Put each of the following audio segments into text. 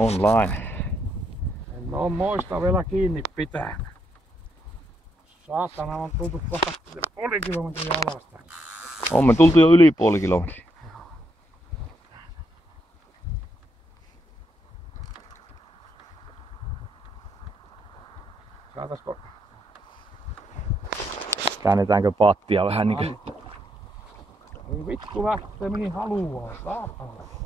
Online. En oo moista vielä kiinni pitää. Saatana, on tultu kohta puoli kilometriä alasta. On me tultu jo yli puoli kilometriä. Saataisiko? Käännetäänkö pattia vähän niinkö? Ei vittu lähtee mihin haluaa, saatana.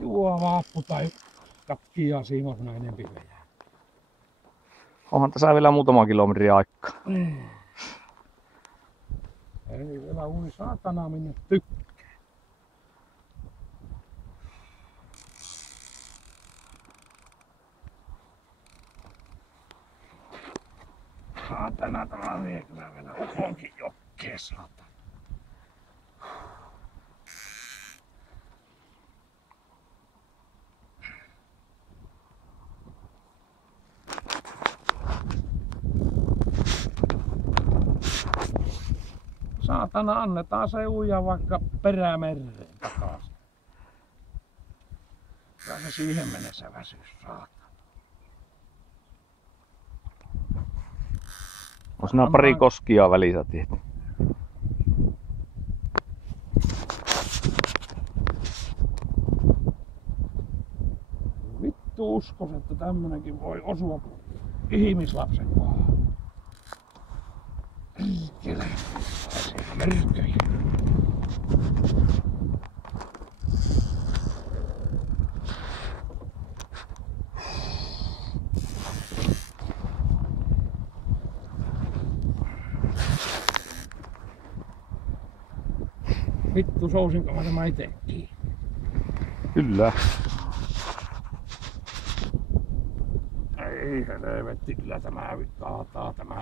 Juo vaappu tai kakkia siinä on enempi vejää. Onhan tässä vielä muutama kilometri aikaa. Ei vielä ui saatana minne tykkää. Saatana tämä vie kyllä vielä johonkin jokkeen saatana. Saatana, annetaan se uija vaikka perämereen takaisin. Kyllä se siihen menee se väsyys, saatana. On siinä pari koskia välissä tietty. Vittu uskos, että tämmönenkin voi osua ihmislapsen kohdalla. Mörköjä. Vittu sousinko mä tämä itekin? Kyllä. Ei helvetti, kyllä tämä kaataa tämä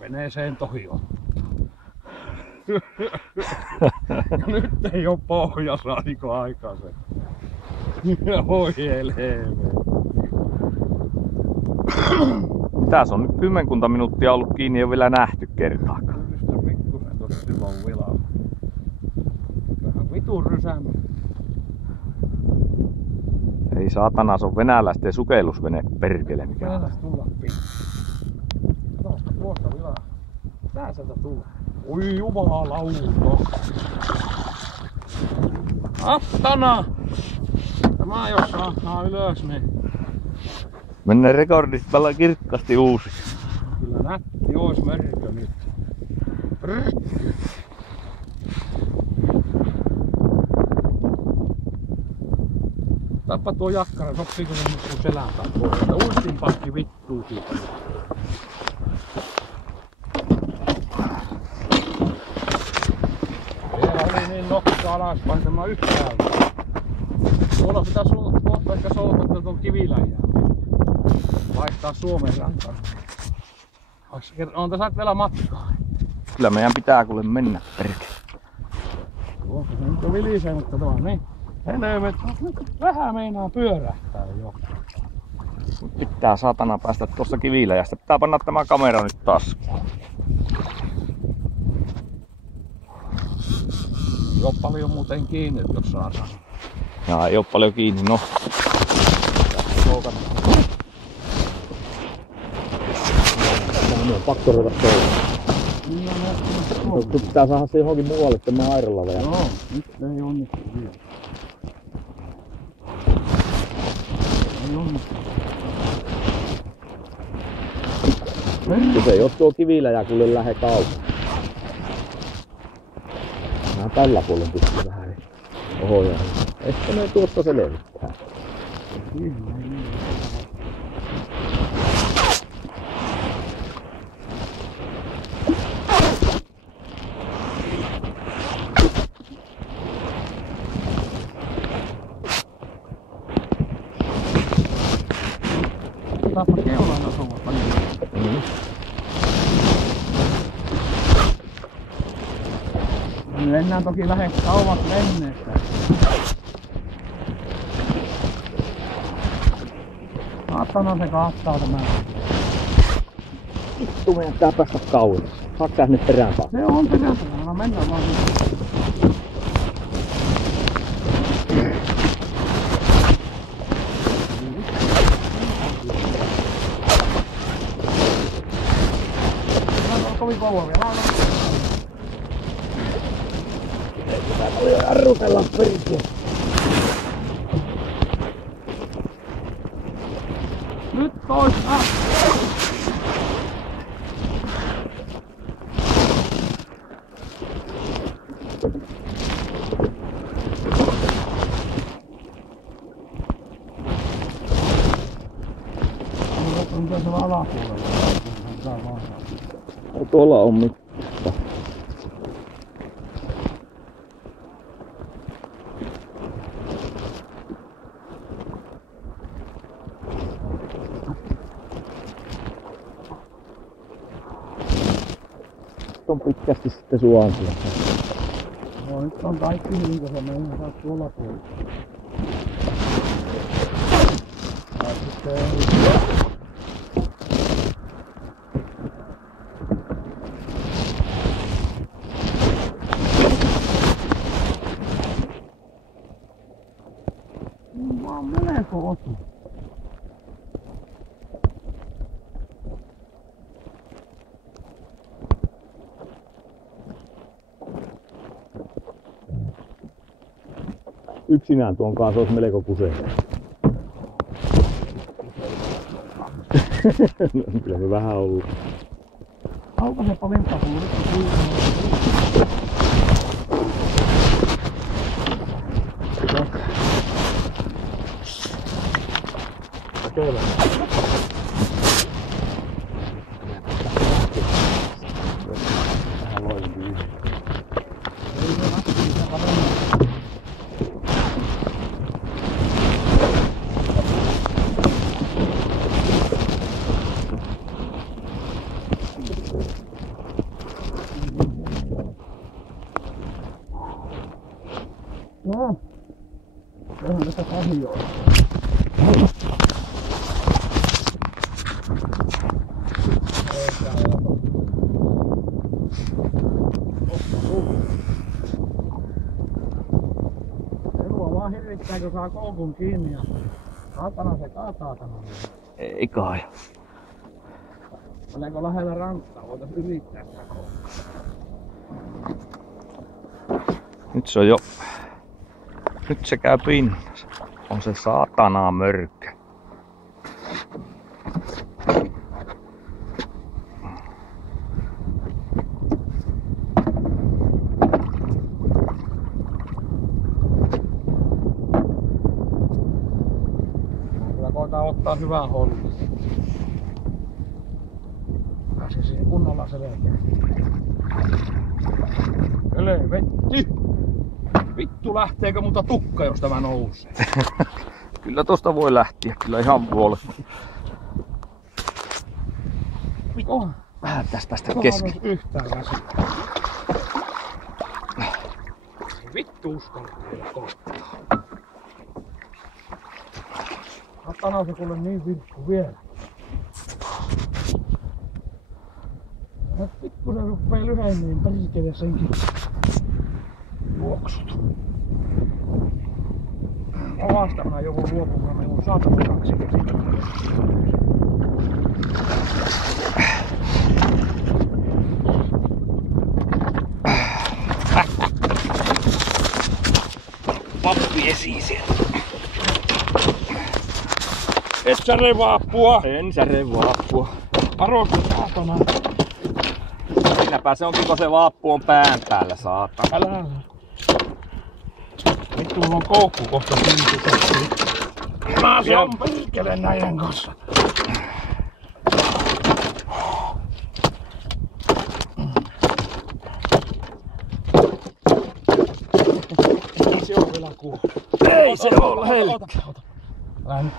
veneeseen tohi on. Nyt ei oo pohjassa niinku aikaisen. Voi helvetti. Tässä on nyt kymmenkunta minuuttia ollut kiinni, ei ole vielä nähty kertaakaan. Kyllä sitä pikkusen tuossa silloin vilaa. Vähän vitun rysämä. Ei saatana, se on venäläisten sukellusvene perkele mikä. Venäläis tulla pikku. Katsotaan tuosta vilaa. Tää sieltä tulee. Oi jumalauta. Attana! Tämä jos saattaa ylös, niin Mennään rekordit paljon kirkkaasti uusi. kyllä nätti ois mörkö nyt. Tappa tuo jakkara, sopiiko se nyt sun selän takaa? Uistin pakki vittuu siitä. Siellä oli niin nokka alas, painamaan yhtään. Tuolla pitäis kohta ehkä soutata tuon Kiviläjään. Vaihtaa Suomen rantaan. On tässä vielä matkaa. Kyllä meidän pitää kuule mennä perkele. Tuossa se nyt on vilisee, mutta tuo niin. Helvet, vähän meinaa pyörähtää jo. Pitää saatana päästä tuossa Kiviläjästä. Pitää panna tämä kamera nyt taskuun. Ei oo paljon muuten kiinni, jos saa sanoa. Jaa, ei oo paljon kiinni, no. Tämä on pakko ruveta touhumaan. Pitää saada se johonkin muualle tämän airalla vielä. Joo, nyt ei onnistu vielä. Ei onnistu. Se ei oo tuo Kiviläjä kuule lähe kauan. Mä tällä puolen pystyy vähän niin. Oho joo. Ehkä me tuosta selvittää. Otapa keulalla tuolla paljon. lennään toki lähes kauas lenneestä. Saatana se kaattaa tämän. Vittu meidän pitää päästä kauemmas. Saatko sä nyt perään päästä? Se on perään päästä, mennään vaan nyt. Kovin kauan vielä. Ei pitää paljon jarrutella perkele. Nyt toista! On tässä alapuolella. Tuolla on mitta. On pitkästi sitten suontia. No nyt on kaikki hyvin, kun se mennään taas tuolla puolella. Ja sitten... Mä oon melko osu. Yksinään tuon kanssa olisi melko kusea. No, kyllä me vähän ollut. Aukaisepa limpaa, kun nyt on kuivaa. Kyllä. Vähän loivempi. No, se on tässä kahjoa. Elua vaan hirvittää, kun saa koukun kiinni ja saatana se kaataa tämän. Ei kai. Olenko lähellä rantaa? Voitais yrittää sitä koukua. Nyt se on jo... Nyt se käy pinnassa. On se saatanaa mörkö. Kyllä koetaan ottaa hyvää hollia. Pääsin siihen kunnolla selkeä. Helvetti! Vittu lähteekö multa tukka, jos tämä nousee? Kyllä tosta voi lähteä, kyllä ihan puolesta. Oh. Vähän pitäis päästä kesken. Yhtään väsyä. Vittu uskalla vielä kohtaa. Saatana se kuule niin vilkku vielä. Vittu se ruppee lyhemmin perkele senkin juoksut. Ovasta mä joudun luopumaan, minun saatana kaksi käsiä. Pappi esiin sieltä. Et säree vaappua! En säree vaappua. Varoitus saatana! Siinäpä se onkin, kun se vaappu on pään päällä, saatana. Älä! Vittu mulla on koukku kohta syntyy. Mä se on perkele näiden kanssa. Ei se oo vielä kuollut. Ei se ole helkkä. Älä nyt.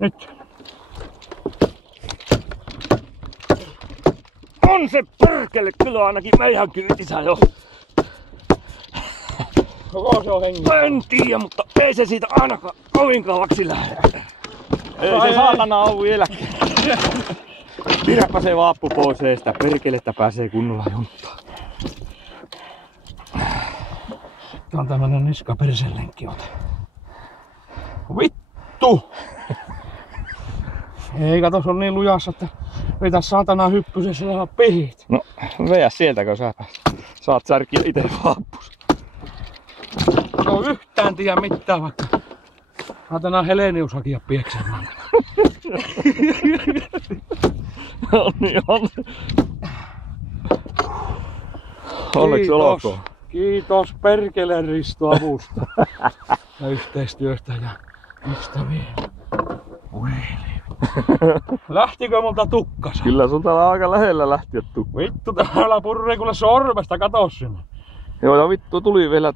Nyt. On se perkele kyllä ainakin meidän kyytissä jo. Koko se on hengissä. En tiedä, mutta ei se siitä ainakaan kovin kauaksi lähde. Ei se saatana oo vieläkin. Pidäpä se vaappu pois eestä, perkelettä pääsee kunnolla junttaan. Tää on tämmönen niskapersenlenkki ote. Vittu! Ei kato, se on niin lujassa, että vetä saatana hyppysessä ja pihit. No, veä sieltä, kun sä saat särkiä ite vaappus. No yhtään tiedä mitään, vaikka saatana Helenius hakia pieksemään. On. Onneksi olkoon. Kiitos perkeleen Risto avusta ja yhteistyöstä ja mistä vielä. Lähtikö multa tukkas? Kyllä sulta aika lähellä lähti tukka. Vittu, täällä purree kuule sormesta, kato sinne. Joo, ja vittu tuli vielä